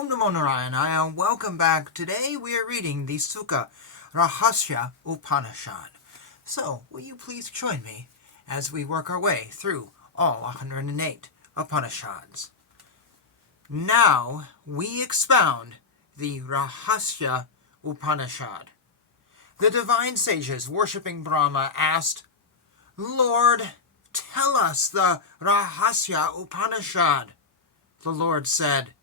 Om Namo Narayana, and welcome back. Today we are reading the Sukha Rahasya Upanishad. So, will you please join me as we work our way through all 108 Upanishads? Now we expound the Rahasya Upanishad. The divine sages worshipping Brahma asked, "Lord, tell us the Rahasya Upanishad." The Lord said,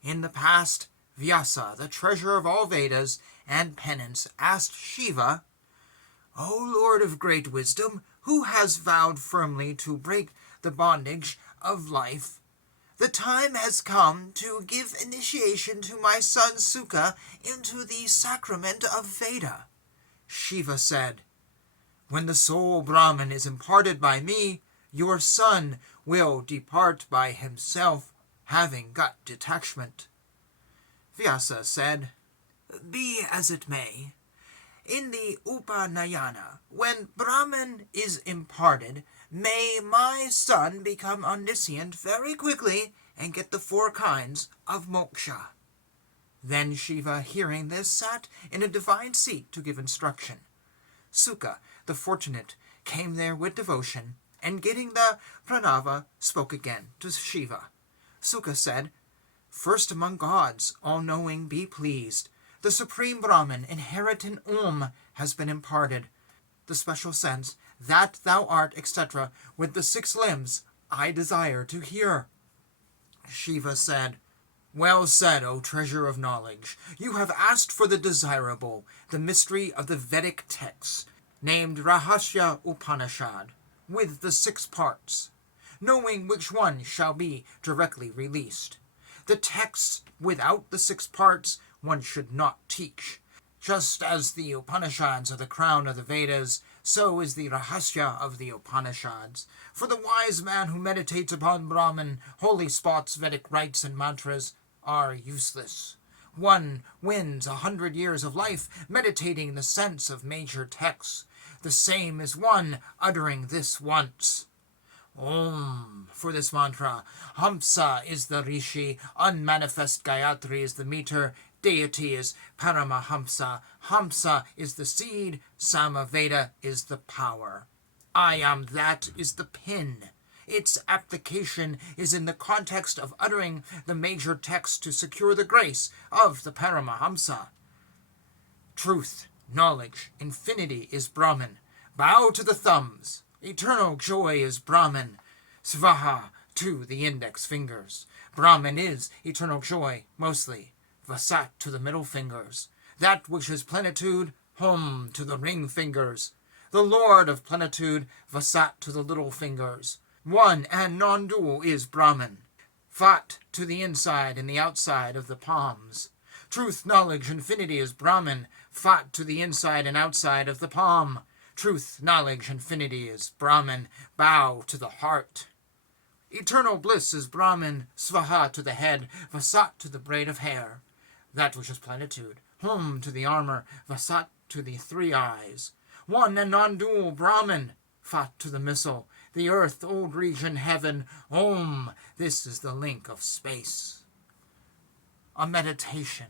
"In the past, Vyasa, the treasurer of all Vedas and penance, asked Shiva, 'O Lord of great wisdom, who has vowed firmly to break the bondage of life, the time has come to give initiation to my son Sukha into the sacrament of Veda.' Shiva said, 'When the soul Brahman is imparted by me, your son will depart by himself, having got detachment.' Vyasa said, 'Be as it may. In the Upanayana, when Brahman is imparted, may my son become omniscient very quickly and get the 4 kinds of moksha.' Then Shiva, hearing this, sat in a divine seat to give instruction. Sukha, the fortunate, came there with devotion, and getting the pranava, spoke again to Shiva. Sukha said, 'First among gods, all-knowing, be pleased. The supreme Brahman, inherent in Om, has been imparted. The special sense, that thou art, etc., with the 6 limbs, I desire to hear.' Shiva said, 'Well said, O treasure of knowledge. You have asked for the desirable, the mystery of the Vedic texts, named Rahasya Upanishad, with the 6 parts, knowing which one shall be directly released. The texts without the 6 parts one should not teach. Just as the Upanishads are the crown of the Vedas, so is the Rahasya of the Upanishads. For the wise man who meditates upon Brahman, holy spots, Vedic rites, and mantras are useless. One wins 100 years of life meditating the sense of major texts. The same is one uttering this once. Om, for this mantra. Hamsa is the rishi, unmanifest Gayatri is the meter, deity is Paramahamsa, Hamsa is the seed, Samaveda is the power. I am that is the pin. Its application is in the context of uttering the major text to secure the grace of the Paramahamsa. Truth, knowledge, infinity is Brahman. Bow to the thumbs. Eternal joy is Brahman. Svaha to the index fingers. Brahman is eternal joy, mostly. Vasat to the middle fingers. That which is plenitude, Hum to the ring fingers. The Lord of plenitude, Vasat to the little fingers. One and non-dual is Brahman. Vat to the inside and the outside of the palms. Truth, knowledge, infinity is Brahman. Vat to the inside and outside of the palm. Truth, knowledge, infinity is Brahman. Bow to the heart. Eternal bliss is Brahman. Svaha to the head. Vasat to the braid of hair. That which is plenitude. Hum to the armor. Vasat to the 3 eyes. One and non-dual Brahman. Vat to the missile. The earth, old region, heaven. Om. This is the link of space. A meditation.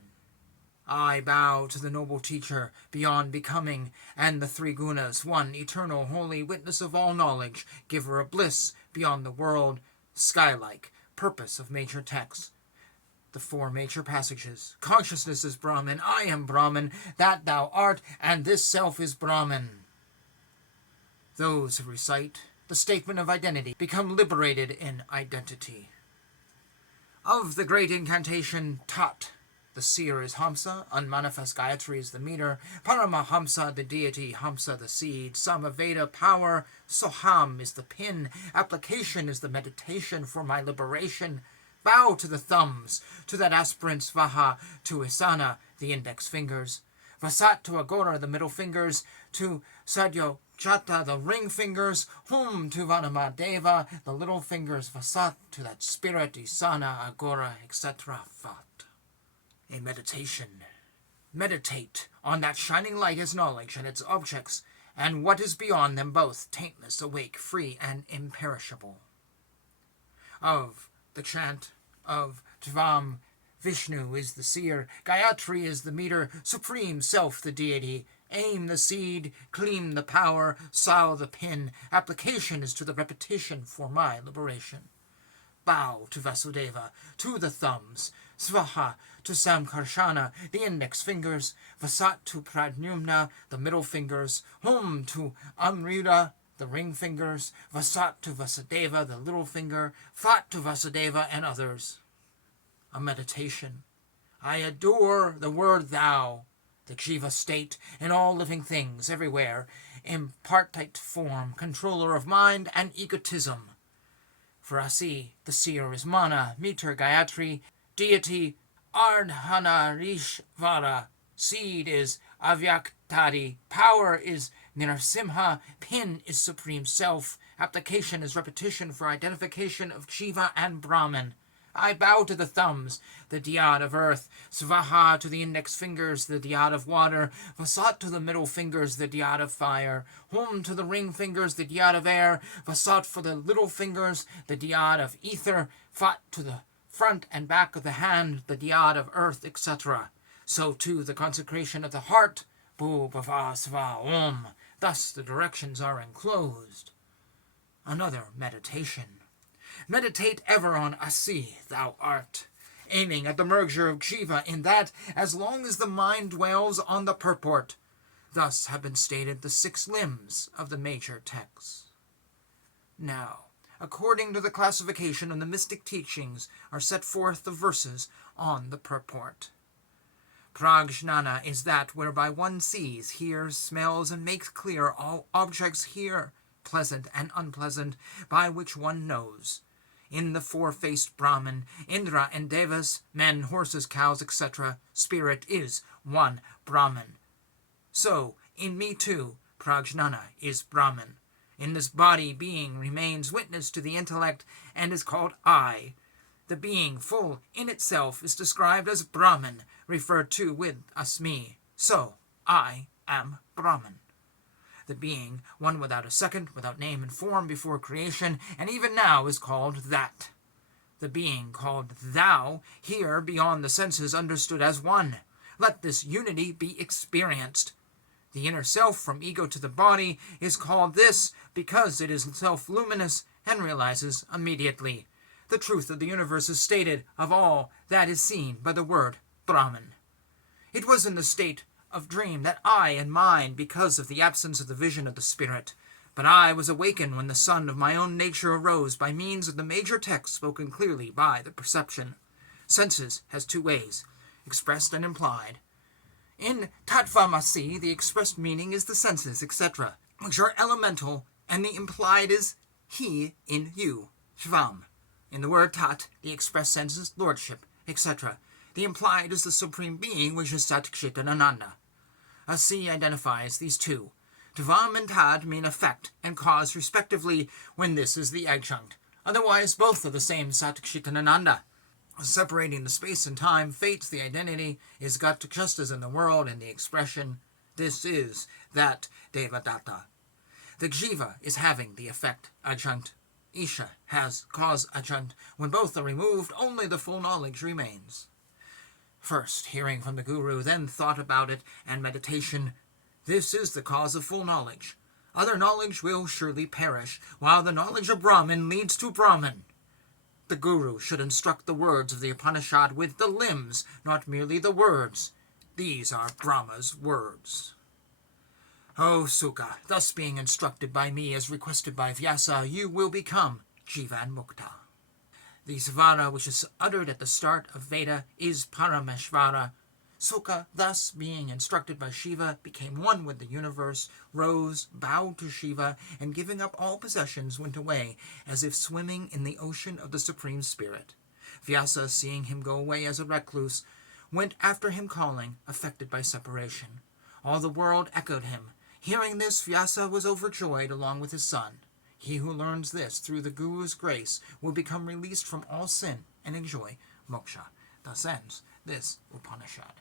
I bow to the noble teacher, beyond becoming, and the 3 gunas, one eternal, holy, witness of all knowledge, giver of bliss, beyond the world, sky-like, purpose of major texts. The 4 major passages. Consciousness is Brahman, I am Brahman, that thou art, and this self is Brahman. Those who recite the statement of identity become liberated in identity. Of the great incantation, Tat, the seer is Hamsa, unmanifest Gayatri is the meter, Paramahamsa the deity, Hamsa the seed, Samaveda power, Soham is the pin, application is the meditation for my liberation. Bow to the thumbs, to that aspirant Svaha, to Isana, the index fingers, Vasat to Agora, the middle fingers, to Sadyo Jata, the ring fingers, Hum to Vanamadeva, the little fingers, Vasat to that spirit, Isana, Agora, etc. Vat. A meditation. Meditate on that shining light as knowledge and its objects, and what is beyond them both, taintless, awake, free, and imperishable. Of the chant of Tvam Vishnu is the seer, Gayatri is the meter, Supreme Self the deity. Aim the seed, clean the power, sow the pin. Application is to the repetition for my liberation. Bow to Vasudeva, to the thumbs. Svaha to Samkarshana, the index fingers. Vasat to Pradnyumna, the middle fingers. Hum to Amrita, the ring fingers. Vasat to Vasudeva, the little finger. Fat to Vasudeva and others. A meditation. I adore the word thou, the Jiva state, in all living things, everywhere, impartite form, controller of mind and egotism. For Asi, the seer is Mana, meter Gayatri, deity Ardhanarishvara, seed is Avyaktari, power is Narasimha, pin is Supreme Self, application is repetition for identification of Jiva and Brahman. I bow to the thumbs, the dyad of earth, Svaha to the index fingers, the dyad of water, Vasat to the middle fingers, the dyad of fire, Hum to the ring fingers, the dyad of air, Vasat for the little fingers, the dyad of ether, Fat to the front and back of the hand, the dyad of earth, etc. So too the consecration of the heart, Bu Bhava Sva Om. Thus the directions are enclosed. Another meditation. Meditate ever on Asi, thou art, aiming at the merger of Jiva in that, as long as the mind dwells on the purport. Thus have been stated the 6 limbs of the major texts. Now, according to the classification of the mystic teachings, are set forth the verses on the purport. Prajnana is that whereby one sees, hears, smells, and makes clear all objects here, pleasant and unpleasant, by which one knows. In the 4-faced Brahman, Indra and Devas, men, horses, cows, etc., spirit is one Brahman. So, in me too, Prajnana is Brahman. In this body, being remains witness to the intellect and is called I. The being full in itself is described as Brahman, referred to with Asmi. So, I am Brahman. The being, one without a second, without name and form before creation, and even now is called that. The being called thou, here beyond the senses understood as one. Let this unity be experienced. The inner self from ego to the body is called this because it is self-luminous and realizes immediately. The truth of the universe is stated of all that is seen by the word Brahman. It was in the state of dream that I and mine because of the absence of the vision of the spirit. But I was awakened when the sun of my own nature arose by means of the major text spoken clearly by the perception. Senses has 2 ways, expressed and implied. In Tattvamasi, the expressed meaning is the senses, etc., which are elemental, and the implied is he in you, Shvam. In the word Tat, the expressed sense is lordship, etc. The implied is the Supreme Being, which is Sat Chit Ananda. Asi identifies these 2. Tvam and Tad mean effect and cause respectively when this is the adjunct. Otherwise, both are the same Sat Chit Ananda. Separating the space and time, fates the identity, is got just as in the world and the expression. This is that Devadatta. The Jiva is having the effect adjunct. Isha has cause adjunct. When both are removed, only the full knowledge remains. First, hearing from the Guru, then thought about it, and meditation. This is the cause of full knowledge. Other knowledge will surely perish, while the knowledge of Brahman leads to Brahman. The Guru should instruct the words of the Upanishad with the limbs, not merely the words. These are Brahma's words. O Sukha, thus being instructed by me as requested by Vyasa, you will become Jivan Mukta. The Svara which is uttered at the start of Veda is Parameshvara. Sukha, thus being instructed by Shiva, became one with the universe, rose, bowed to Shiva, and giving up all possessions went away, as if swimming in the ocean of the Supreme Spirit. Vyasa, seeing him go away as a recluse, went after him calling, affected by separation. All the world echoed him. Hearing this, Vyasa was overjoyed along with his son. He who learns this through the Guru's grace will become released from all sin and enjoy moksha. Thus ends this Upanishad.